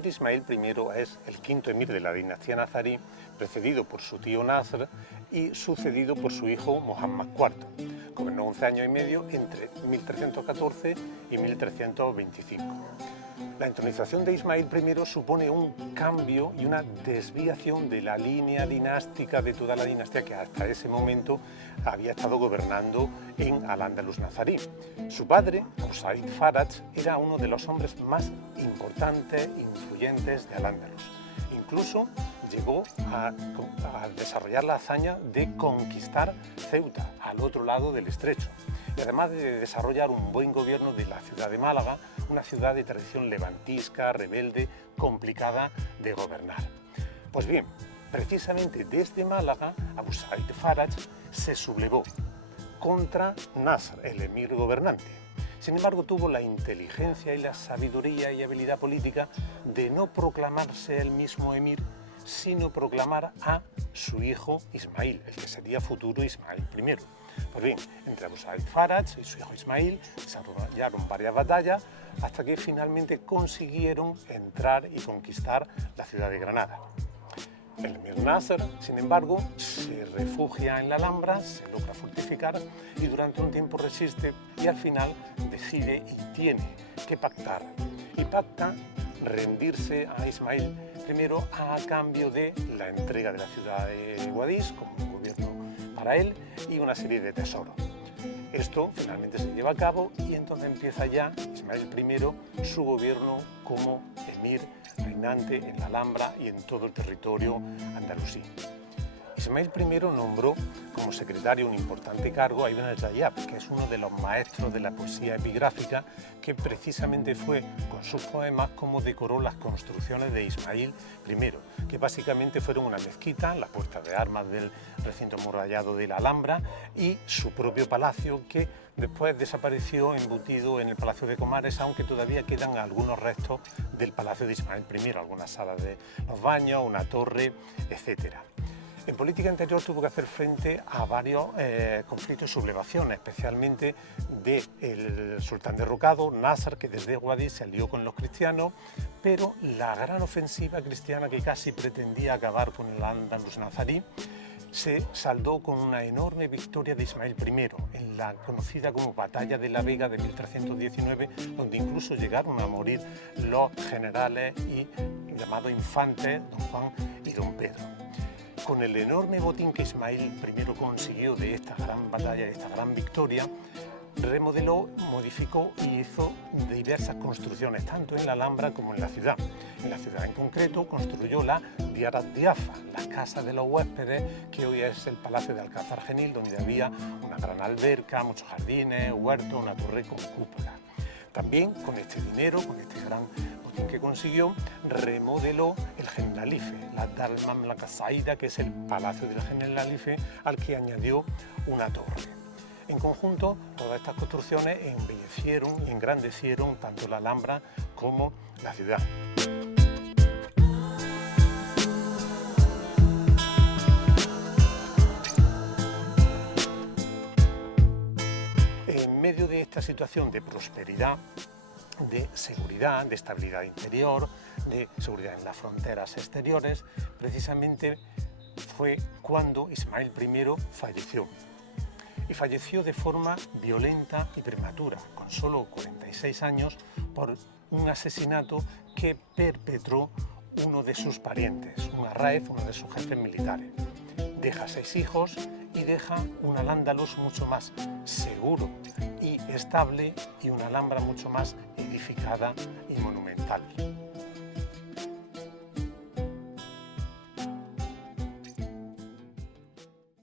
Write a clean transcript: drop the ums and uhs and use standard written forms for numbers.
emir Ismail I es el quinto emir de la dinastía nazarí, precedido por su tío Nasr y sucedido por su hijo Muhammad IV. Gobernó 11 años y medio entre 1314 y 1325. La entronización de Ismail I supone un cambio y una desviación de la línea dinástica de toda la dinastía que hasta ese momento había estado gobernando en Al-Ándalus nazarí. Su padre, Abu Sa'id Faraj, era uno de los hombres más importantes e influyentes de Al-Ándalus. Incluso llegó a desarrollar la hazaña de conquistar Ceuta, al otro lado del estrecho, y además de desarrollar un buen gobierno de la ciudad de Málaga, una ciudad de tradición levantisca, rebelde, complicada de gobernar. Pues bien, precisamente desde Málaga, Abu Sa'id Faraj se sublevó contra Nasr, el emir gobernante. Sin embargo, tuvo la inteligencia y la sabiduría y habilidad política de no proclamarse él mismo emir, sino proclamar a su hijo Ismail, el que sería futuro Ismail I. Pues bien, entre Abu Sa'id Faraj y su hijo Ismail desarrollaron varias batallas hasta que finalmente consiguieron entrar y conquistar la ciudad de Granada. El emir Nasr, sin embargo, se refugia en la Alhambra, se logra fortificar y durante un tiempo resiste y al final decide y tiene que pactar. Y pacta rendirse a Ismail I a cambio de la entrega de la ciudad de Guadix como un gobierno para él y una serie de tesoros. Esto finalmente se lleva a cabo y entonces empieza ya Ismail I su gobierno como emir reinante en la Alhambra y en todo el territorio andalusí. Ismail I nombró como secretario un importante cargo a Ibn al-Tayyab, que es uno de los maestros de la poesía epigráfica, que precisamente fue con sus poemas como decoró las construcciones de Ismail I, que básicamente fueron una mezquita, la puerta de armas del recinto amurallado de la Alhambra y su propio palacio, que después desapareció embutido en el Palacio de Comares, aunque todavía quedan algunos restos del palacio de Ismail I, algunas salas de los baños, una torre, etc. En política interior tuvo que hacer frente a varios conflictos y sublevaciones, especialmente del sultán derrocado, Nasr, que desde Guadix se alió con los cristianos, pero la gran ofensiva cristiana que casi pretendía acabar con el Andalus nazarí se saldó con una enorme victoria de Ismail I en la conocida como Batalla de la Vega de 1319, donde incluso llegaron a morir los generales y llamados infantes, don Juan y don Pedro. Con el enorme botín que Ismail I consiguió de esta gran batalla, de esta gran victoria, remodeló, modificó y hizo diversas construcciones, tanto en la Alhambra como en la ciudad. En la ciudad en concreto construyó la Diar ad-Diafa, la casa de los huéspedes, que hoy es el Palacio de Alcázar Genil, donde había una gran alberca, muchos jardines, huertos, una torre con cúpula. También con este dinero, con este gran botín que consiguió, remodeló el Generalife, la Dar al-Mamlaka Saida, que es el Palacio del Generalife, al que añadió una torre. En conjunto, todas estas construcciones embellecieron y engrandecieron tanto la Alhambra como la ciudad. En medio de esta situación de prosperidad, de seguridad, de estabilidad interior, de seguridad en las fronteras exteriores, precisamente fue cuando Ismail I falleció. Y falleció de forma violenta y prematura, con solo 46 años, por un asesinato que perpetró uno de sus parientes, un Arraez, uno de sus jefes militares. Deja 6 hijos y deja un Al-Ándalus mucho más seguro y estable y una Alhambra mucho más edificada y monumental.